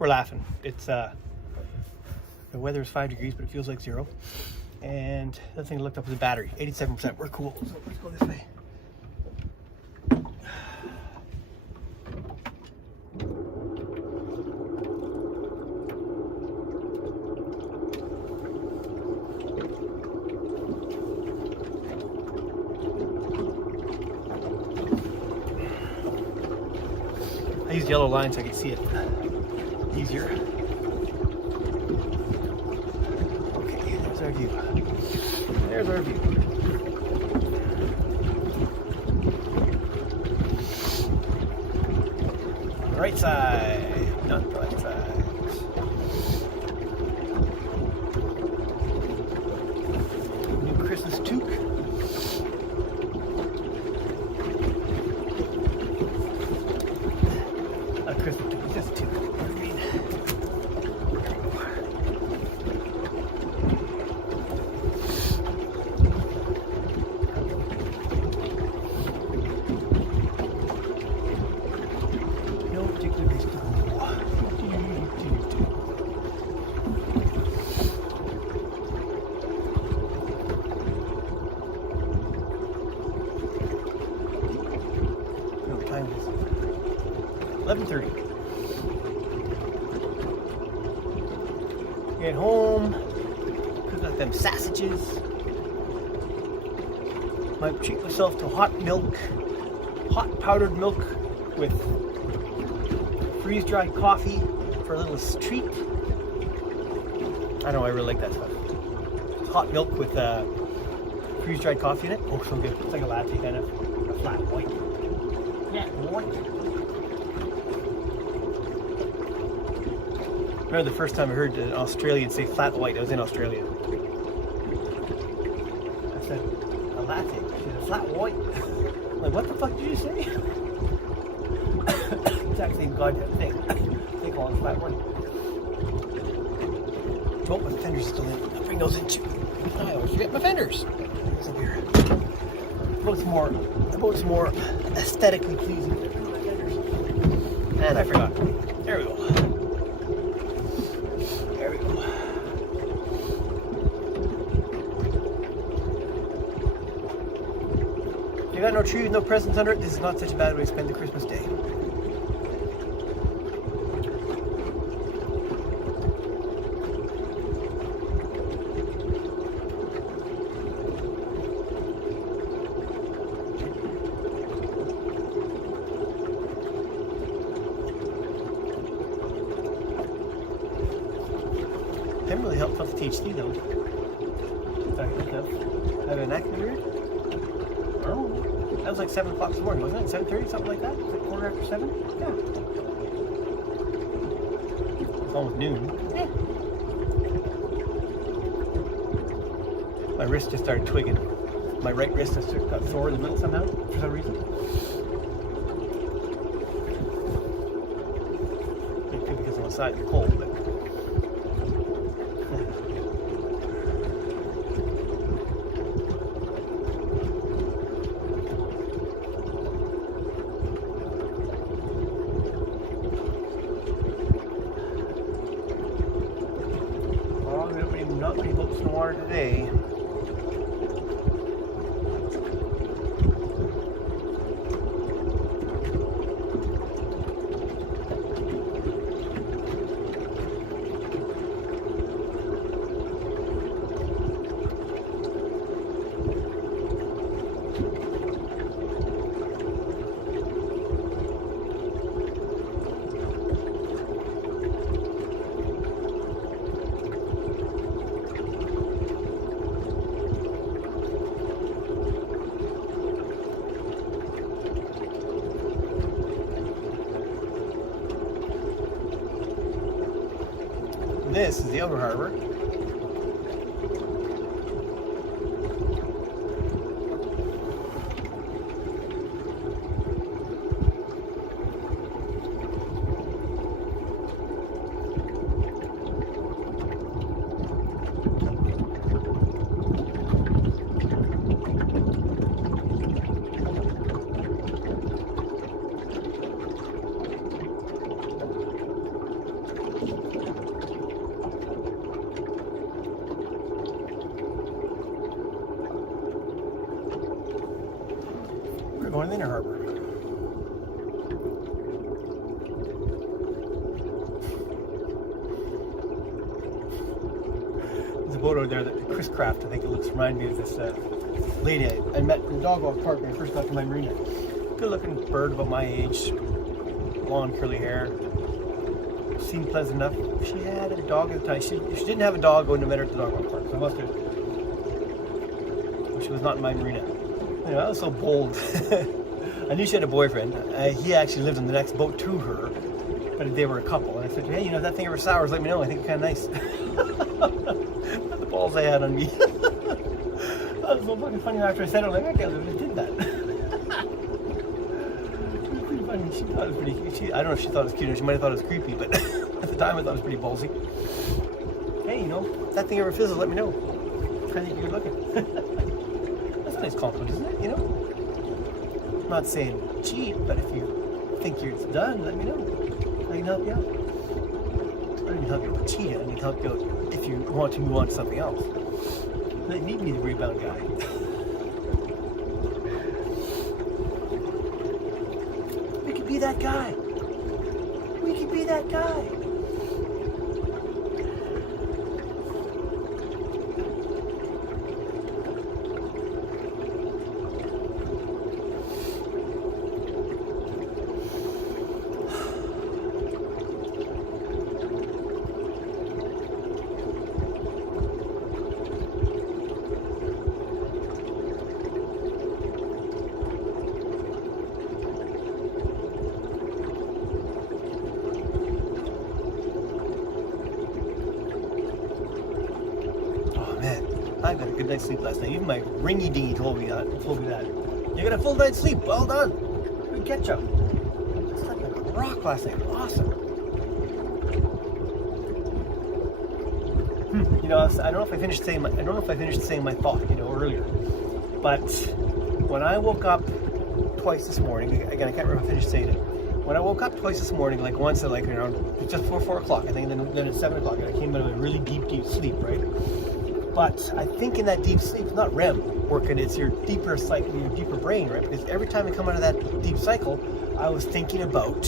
we're laughing. It's the weather is 5 degrees, but it feels like 0. And the other thing I looked up was the battery, 87%. We're cool. So let's go this way. I use yellow line so I can see it easier. Okay, there's our view. There's our view. On the right side, not the left side. New Christmas toque. Christmas toque, just two. No particular reason. No, what time is it? 11:30. Get home, cook up them sausages. Might treat myself to hot milk, hot powdered milk with freeze-dried coffee for a little treat. I know, I really like that stuff. Hot milk with freeze-dried coffee in it. Oh, so good. It's like a latte kind of, a flat white. Yeah, white. I remember the first time I heard an Australian say flat white. I was in Australia. I said, a latte. She said, a flat white. I'm like, what the fuck did you say? Exact same goddamn thing. They call it flat white. Oh, my fenders are still in. I'll bring those in too. I always forget my fenders. What's up here? The boat's more aesthetically pleasing. And I forgot. There we go. You got no tree with no presents under it, this is not such a bad way to spend the Christmas day. Didn't really help with the THC though. Have an active period? Oh. That was like 7 o'clock this morning, wasn't it? 7:30, something like that? Like quarter after 7? Yeah. It's almost noon. Yeah. My wrist just started twigging. My right wrist just got sore in the middle somehow, for some reason. It could be because I'm outside and cold, but... Not many boats in the water today. This is the outer harbor. going to the Inner Harbor. There's a boat over there, that Chris Craft, I think it looks, reminded me of this lady I met in the dog walk park when I first got to my marina. Good looking bird about my age, long curly hair. Seemed pleasant enough. She had a dog at the time. She didn't have a dog when I met her at the dog walk park, so I must have. She was not in my marina. Anyway, I was so bold. I knew she had a boyfriend. He actually lived on the next boat to her, but they were a couple. And I said, hey, if that thing ever sours, let me know. I think it's kind of nice. The balls I had on me. That was so fucking funny. After I said it, I'm like, I can't believe I did that. It was pretty funny. She thought it was pretty. I don't know if she thought it was cute or she might have thought it was creepy, but at the time I thought it was pretty ballsy. Hey, if that thing ever fizzles, let me know. I think you're looking. That's a nice compliment, isn't it? I'm not saying cheat, but if you think you're done, let me know. I can help you out. I don't even help you out with cheating. I can help you out if you want to move on to something else. They need me, the rebound guy. We could be that guy. We could be that guy. I got a good night's sleep last night. Even my ringy dingy told me that. You got a full night's sleep. Well done. Good catch up. Slept like a rock last night. Awesome. I don't know if I finished saying my thought, earlier. But when I woke up twice this morning, again, I can't remember if I finished saying it. When I woke up twice this morning, like once at around just before 4 o'clock, I think, and then at 7 o'clock, and I came out of a really deep sleep, right? But I think in that deep sleep, it's not REM working, it's your deeper cycle, your deeper brain, right? Because every time I come out of that deep cycle, I was thinking about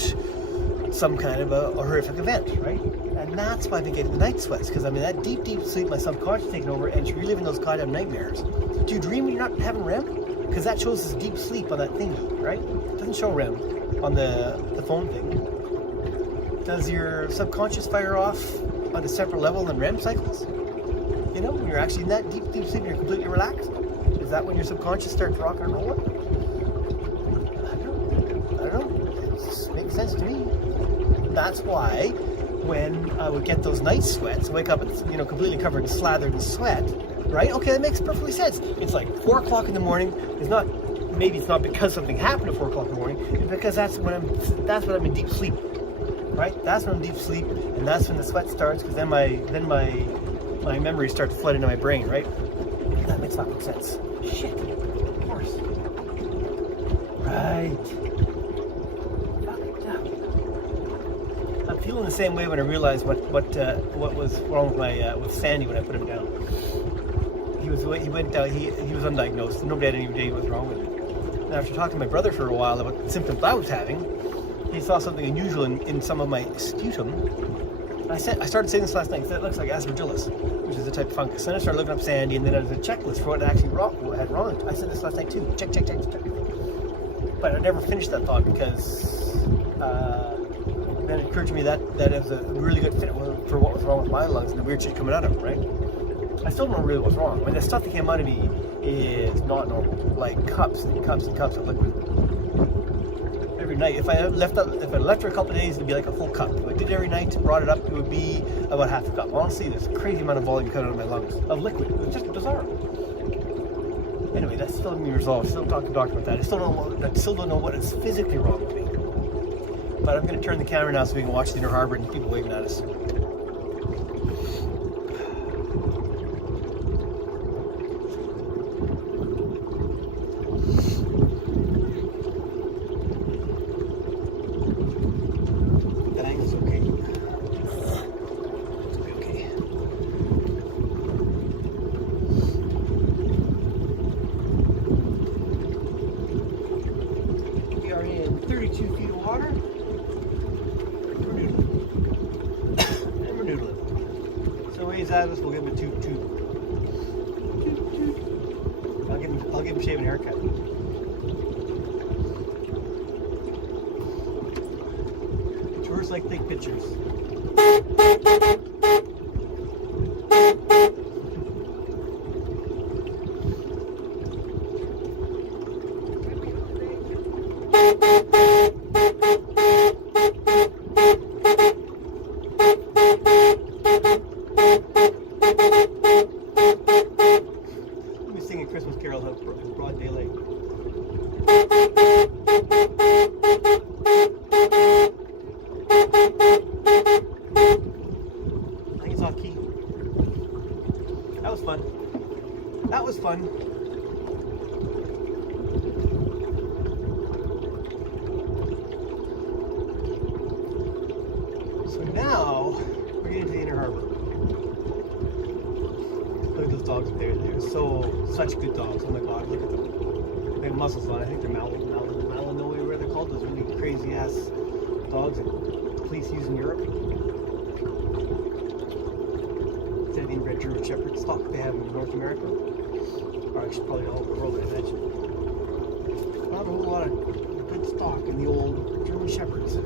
some kind of a horrific event, right? And that's why I've been getting the night sweats, because I'm in that deep sleep, my subconscious is taking over, and you're reliving those goddamn nightmares. Do you dream when you're not having REM? Because that shows this deep sleep on that thingy, right? It doesn't show REM on the phone thing. Does your subconscious fire off on a separate level than REM cycles? When you're actually in that deep sleep and you're completely relaxed? Is that when your subconscious starts rocking and rolling? I don't know. It just makes sense to me. That's why when I would get those night sweats, wake up and, completely covered and slathered in sweat, right? Okay, that makes perfectly sense. It's like 4 o'clock in the morning. Maybe it's not because something happened at 4 o'clock in the morning. It's because that's when I'm in deep sleep, right? That's when I'm in deep sleep, and that's when the sweat starts, because then my memories start to flood into my brain, right? That makes fucking sense. Shit. Of course. Right. I'm feeling the same way when I realized what was wrong with Sandy when I put him down. He went down. He was undiagnosed. Nobody had any idea what was wrong with him. And after talking to my brother for a while about the symptoms I was having, he saw something unusual in some of my sputum. I started saying this last night. It looks like aspergillus, which is a type of fungus. Then I started looking up Sandy, and then there's a checklist for what it actually had wrong. I said this last night too. Check. But I never finished that thought because then it occurred to me that it was a really good fit for what was wrong with my lungs and the weird shit coming out of them, right? I still don't know really what's wrong. The stuff that came out of me is not normal. Like cups and cups and cups of liquid. Every night. If I left for a couple of days, it'd be like a full cup. If I did it every night, brought it up, it would be about half a cup. Honestly, there's a crazy amount of volume coming out of my lungs of liquid. It's just bizarre. Anyway, that's still being resolved. Still talk to the doctor about that. I still don't know what is physically wrong with me. But I'm going to turn the camera now so we can watch the Inner Harbor and people waving at us. Xmas, we'll give him a toot toot. I'll give him a shaving haircut. Tourists like take pictures. Singing Christmas carols in broad daylight. I think it's off key. That was fun. That was fun. So now we're getting to the inner harbor. Look at those dogs up there. They're such good dogs. Oh my god, look at them. They have muscles on. I think they're Malinois, whatever they're called. Those really crazy ass dogs that police use in Europe. Instead of the inbred German Shepherd stock they have in North America. Or actually probably all over the world, I imagine. Not a whole lot of good stock in the old German Shepherds.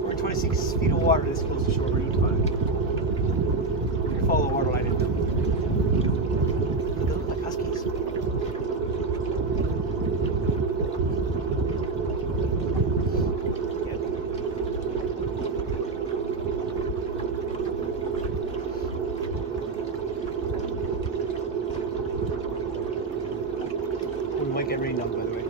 We're in 26 feet of water this close to shore. We're doing fine. We're going to follow the water line in. They look like huskies. We might get rained on, by the way.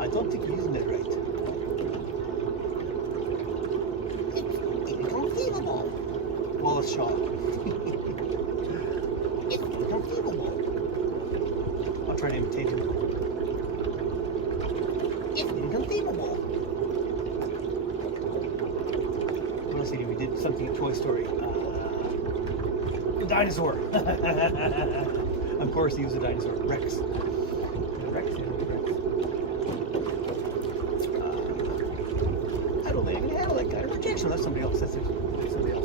I don't think you're using that right. It's inconceivable. Wallace Shaw. It's inconceivable. I'll try to imitate him. It's inconceivable. What else did we did something in Toy Story. The dinosaur. Of course, he was a dinosaur. Rex. Rex. I don't even handle that kind of projection. That's somebody else. That's somebody else.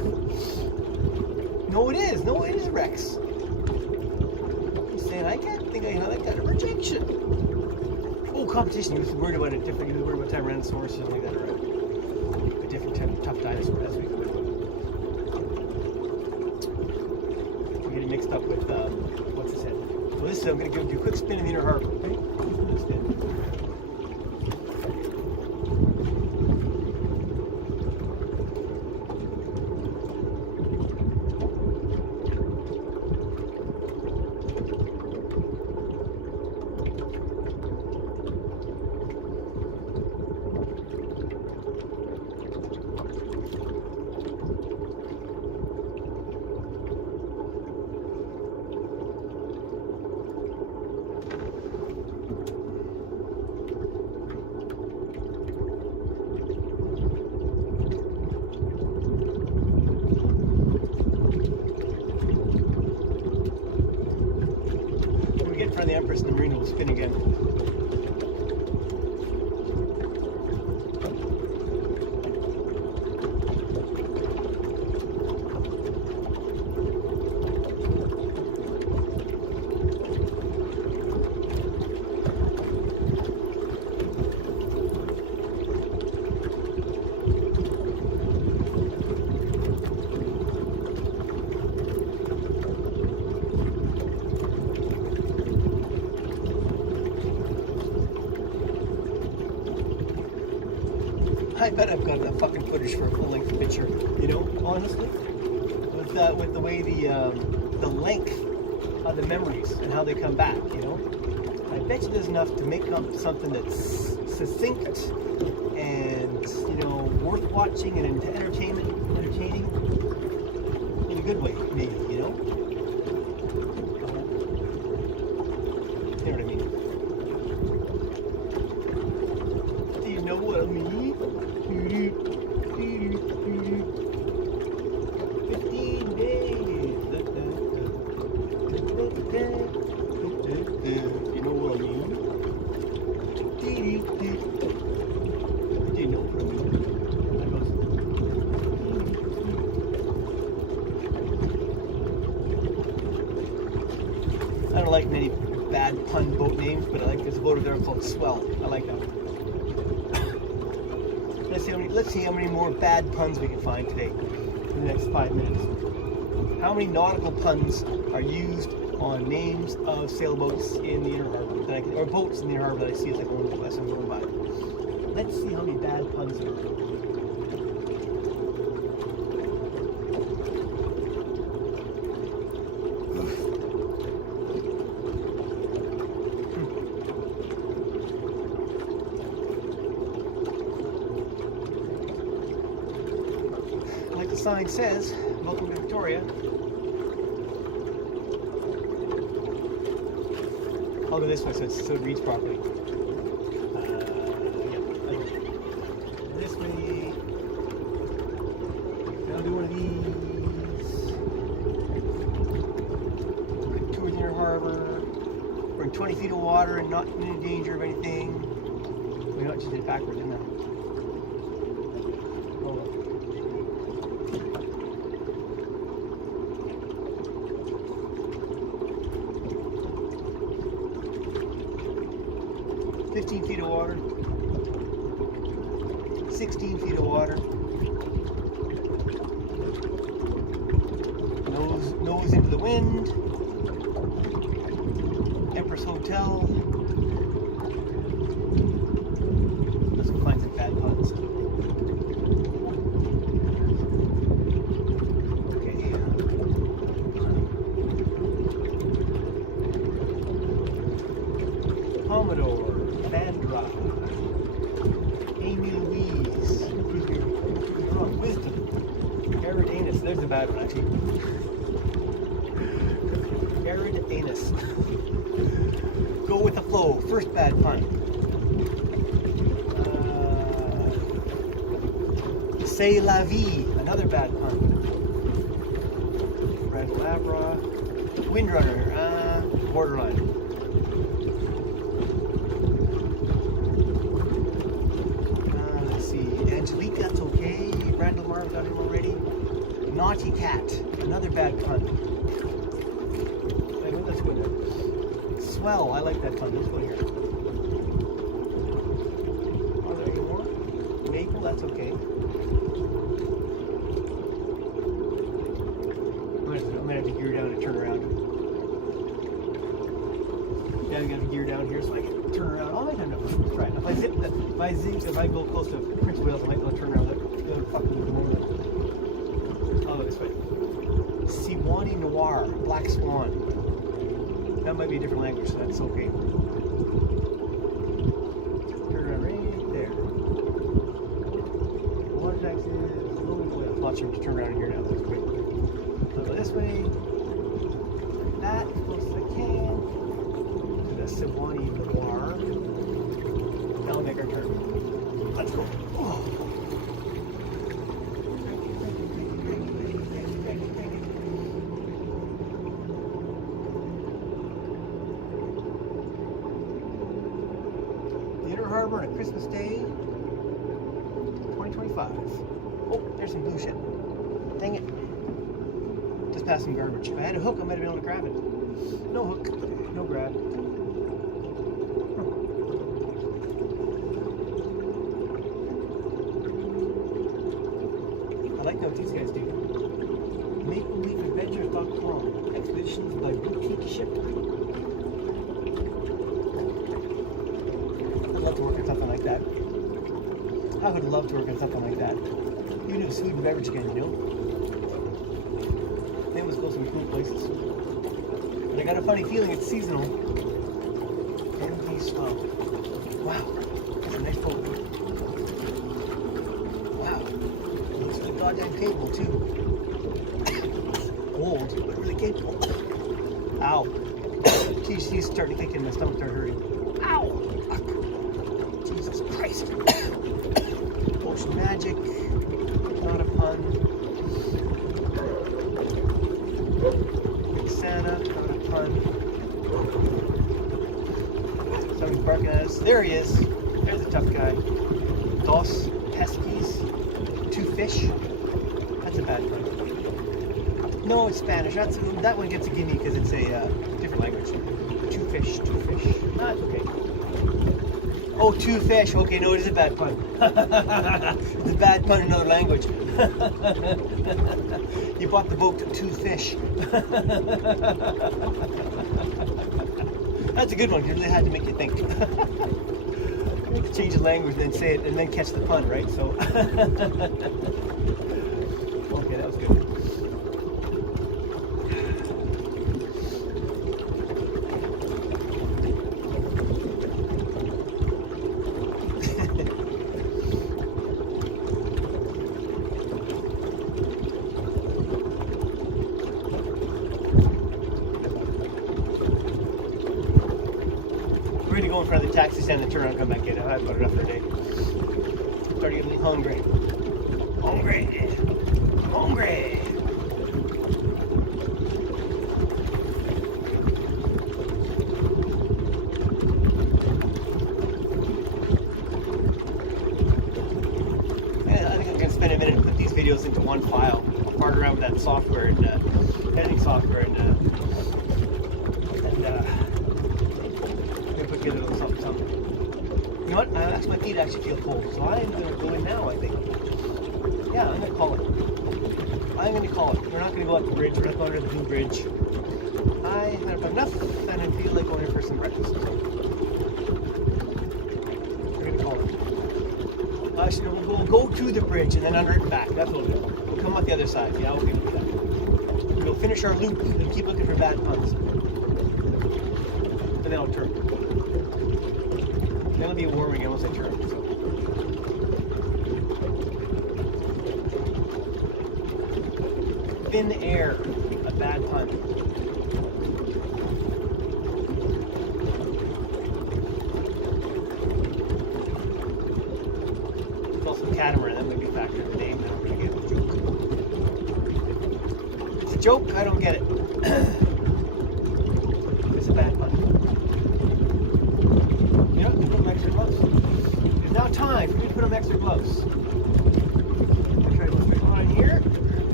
No, it is. No, it is a Rex. I'm saying I can't think I handle that kind of projection. Oh, competition. He was worried about a different. He was worried about Tyrannosaurus or something like that, or a different type of tough dinosaur. That's what he was We're getting mixed up with what's his head. So this is, I'm going to give you a quick spin in the inner harbor. Okay? Quick spin. front of the Empress and the Marina will spin again. I bet I've got enough fucking footage for a full-length picture, you know, honestly. With the way the length of the memories and how they come back, you know. I bet you there's enough to make up something that's succinct and, you know, worth watching and entertaining in a good way, maybe, you know. You know what I mean? Do you know what I mean? 15 days. You know what I mean? Do you know what I mean? I don't like many bad pun boat names, but I like this boat over there called Swell. I like that one. Let's see how many more bad puns we can find today in the next 5 minutes. How many nautical puns are used on names of sailboats in the inner harbor that or boats in the inner harbor that I see as I'm going by? Let's see how many bad puns there are. Like the sign says, welcome to Victoria. I'll go this way so it reads properly. Yeah, like this way. I'll do one of these. Towards the inner harbor. We're in 20 feet of water and not in any danger of anything. We not just did it backwards, didn't I? 15 feet of water, 16 feet of water, nose into the wind, Empress Hotel. Let's go find some bad puns. Okay. Commodore. Vandra, Amy Louise, Wisdom, Aridanus, there's a bad one actually. Aridanus. Go with the flow, first bad pun. C'est la vie, another bad pun. Red Labra, Windrunner, borderline. That's okay. Randall Marv got him already. Naughty Cat, another bad pun. Anyway, let's go there. Swell, I like that pun. Let's go here. Are there any more? Maple, that's okay. I'm gonna have to gear down and turn around. Yeah, I'm gonna have to gear down here so I can turn around. Oh, I don't know. Right. If I go close to Prince of Wales, I might not turn around. That fucking moment. I'll go this way. Siwani Noir, Black Swan. That might be a different language, so that's okay. Turn around right there. Water taxi is a little bit away. I'm not sure to turn around here now. That's great. I'll go this way. That as close as I can. To the Siwani Noir. Now we'll make our turn. Let's go. Oh. Harbor on a Christmas Day, 2025. Oh, there's some blue shit. Dang it. Just passed some garbage. If I had a hook, I might have been able to grab it. No hook, no grab. I like what these guys do. MapleLeafAdventures.com. Expeditions by Boutique Ship. I'd love to work on something like that. I would love to work on something like that. Even if it's food and beverage again, you know? They must go some cool places. But I got a funny feeling it's seasonal. MV Slow. Wow. That's a nice boat. Wow. It looks like goddamn capable too. Old, but really capable. Ow. Geez, she's starting to kick in, my stomach started hurting. Ow! Jesus Christ. Ocean Magic. Not a pun. Big Santa. Not a pun. Somebody's barking at us. There he is. There's a tough guy. Dos Peskies. 2 fish. That's a bad pun. No, it's Spanish. That one gets a gimme because it's a different language. 2 fish. 2 fish. Ah, it's okay. Oh, 2 fish. Okay, no, it is a bad pun. It's a bad pun in another language. You bought the boat to 2 fish. That's a good one because it had to make you think. You have to change the language and then say it and then catch the pun, right? So, okay, that was good. Go in front of the taxi stand and turn around and come back in. I've got enough for a day. Starting getting hungry. Hungry. Hungry. Yeah, I think I'm going to spend a minute and put these videos into one file. I'll fart around with that software and editing software and get a little something, something. You know what? My feet actually feel cold, so I'm going to go in now, I think. Yeah, I'm going to call it. I'm going to call it. We're not going to go up the bridge. We're not going to the blue bridge. I have enough, and I feel like going in for some breakfast. So we're going to call it. Actually, we'll go to the bridge and then under it and back. That's what we'll do. We'll come up the other side. Yeah, we'll do that. We'll finish our loop and keep looking for bad puns. And then I'll turn. That'll be warming unless I turn. So. Thin air, a bad pun. There's also catamaran, that might be a factor in the name. I don't really get the joke. It's a joke, I don't get it. It's a bad pun. You know, put on extra gloves. It's now time for me to put on extra gloves. I'll try to go straight on here,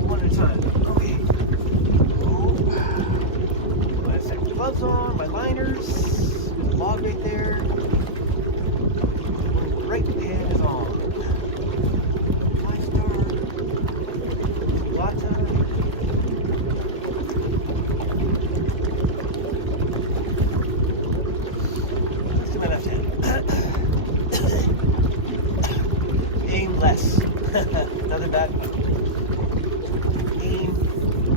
one at a time. Okay. Oh. Put my extra gloves on, my liners. There's a log right there. Right hand is on. 5-star. Lots of aim less. Another bad one. Aim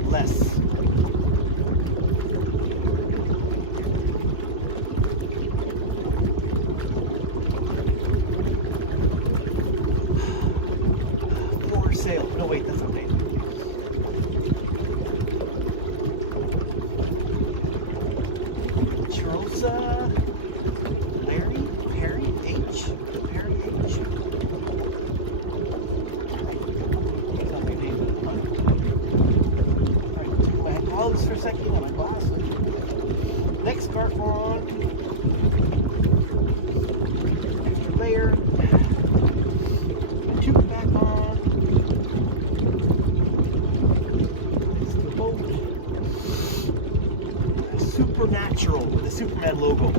less. Fore sail. No, wait, that's okay. Charosa. Perry H. For a second, on my glasses. Next scarf on. Extra layer. Supernatural with a Superman logo.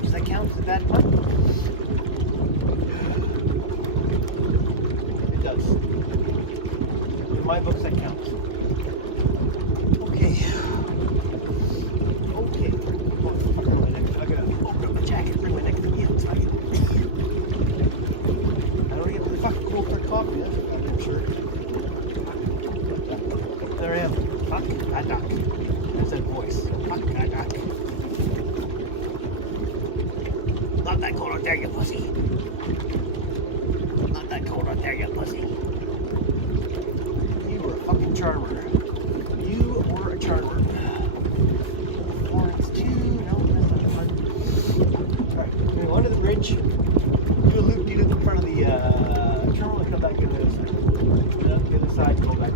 Does that count as a bad pun? It does. In my books, that counts. Okay. Okay. I gotta open up my jacket, bring my neck to the outside. I don't get the fucking cold for coffee. I'm sure. There I am. Fuck a duck. That's that voice. Fuck a duck. Not that cold out there, you pussy. Not that cold out there, you pussy. You were a fucking charmer. You were a charmer. 4x2. No, that's not fun. Alright, we're going to go under the bridge. Do a loop-de-loop in front of the terminal and come back in the other side. And up the other side to go back.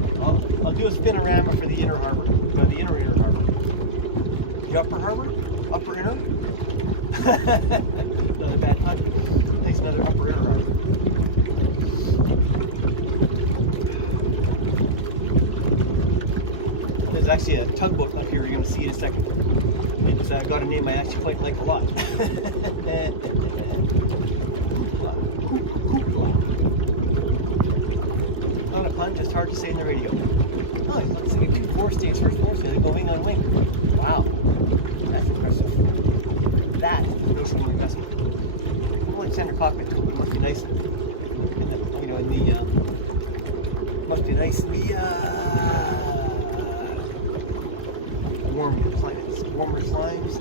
I'll do a spinorama for the inner harbor. The inner harbor. The upper harbor? Upper inner? Another bad pun. Thanks, another upper inner harbor. There's actually a tugboat up here you're going to see in a second. It's got a name I actually quite like a lot. Not a pun, just hard to say in the radio. Oh, it's like a 2-4 stage, first 4 stage, going on wing. Wow. That's impressive. That is basically impressive. I'm like center cockpit too, it must be nice must be nice in the warm climates, warmer climes.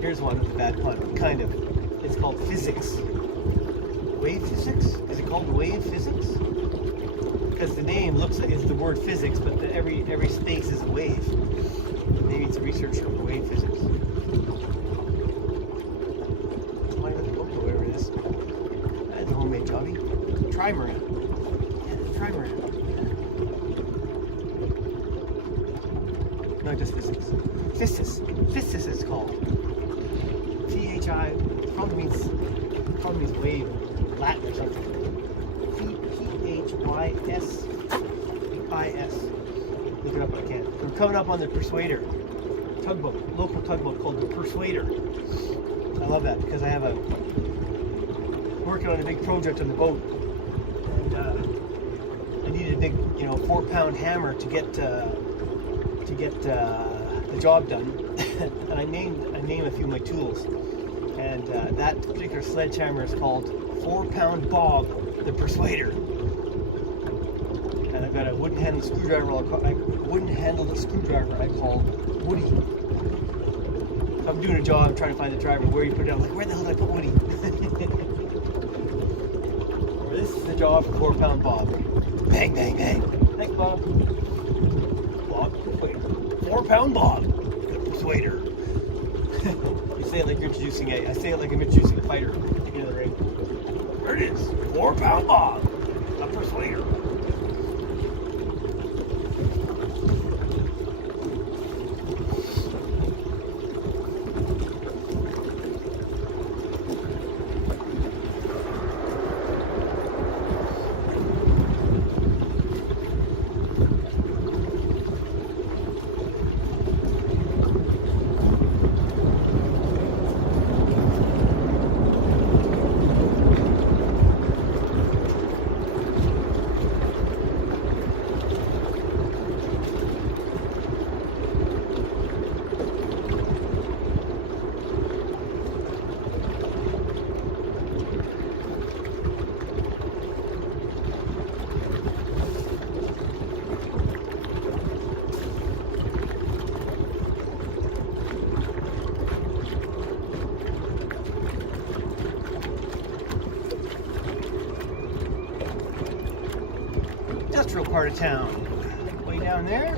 Here's one with a bad pun, kind of. It's called physics. Wave physics? Is it called wave physics? Because the name looks like it's the word physics, but every space is a wave. Maybe it's a researcher of wave physics. Why not the book, whatever it is? That's a homemade jobby. Trimaran. Yeah, trimaran. Not just physics. Physis. Physis is called. P-H-I. Probably means wave. Latin or something. P-H-Y-S-I-S. Look it up if I can. We're coming up on the Persuader tugboat, local tugboat called the Persuader. I love that because I have working on a big project on the boat, and I needed a big, 4-pound hammer to get the job done. And I named a few of my tools, and that particular sledgehammer is called 4-pound Bob, the Persuader. And I've got a wooden-handled screwdriver I call Woody. If I'm doing a job, I'm trying to find the driver, where you put it, I'm like, where the hell did I put Woody? This is the job for 4-pound Bob. Bang, bang, bang. Thanks, Bob. Bob, wait. 4-pound Bob, the Persuader. You say it like you're introducing I say it like I'm introducing a fighter into the ring. There it is, 4-pound Bob, the Persuader. Industrial part of town. Way down there.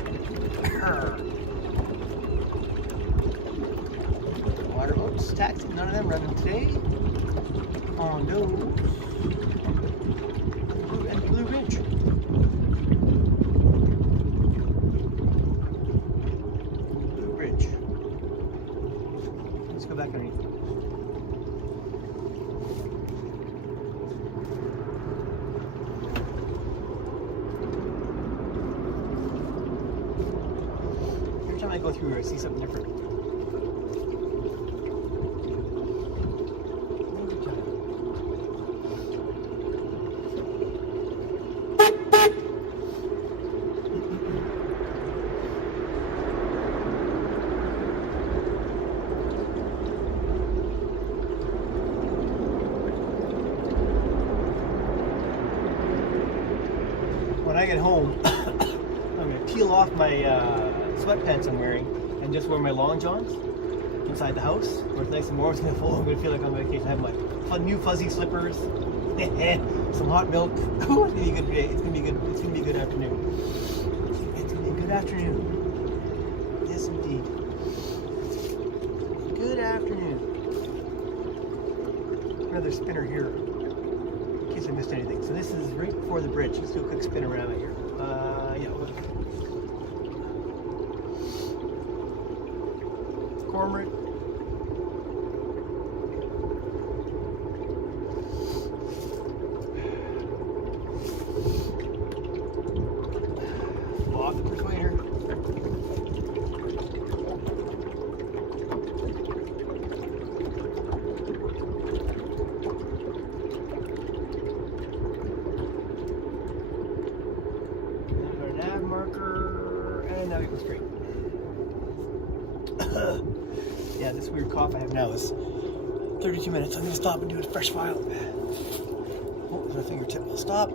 Water boats, taxi, none of them running today. Condos. And Blue Ridge. Blue Ridge. Let's go back underneath. go through here and see something different. When I get home, I'm going to peel off my sweatpants I'm wearing and just wear my long johns inside the house where it's nice and warm. It's going to feel, I'm going to feel like I'm on vacation. I have my new fuzzy slippers, some hot milk. Ooh, it's going to be a good day. It's going to be good. It's going to be a good afternoon. It's going to be a good afternoon. Yes, indeed. Good afternoon. Another spinner here. In case I missed anything. So this is right before the bridge. Let's do a quick spin around it here. Yeah, look. Cormorant. Off the equator. Marker, and now we go straight. Yeah, this weird cough I have now is 32 minutes. I'm going to stop and do a fresh file. Oh, there's my fingertip. I'll stop.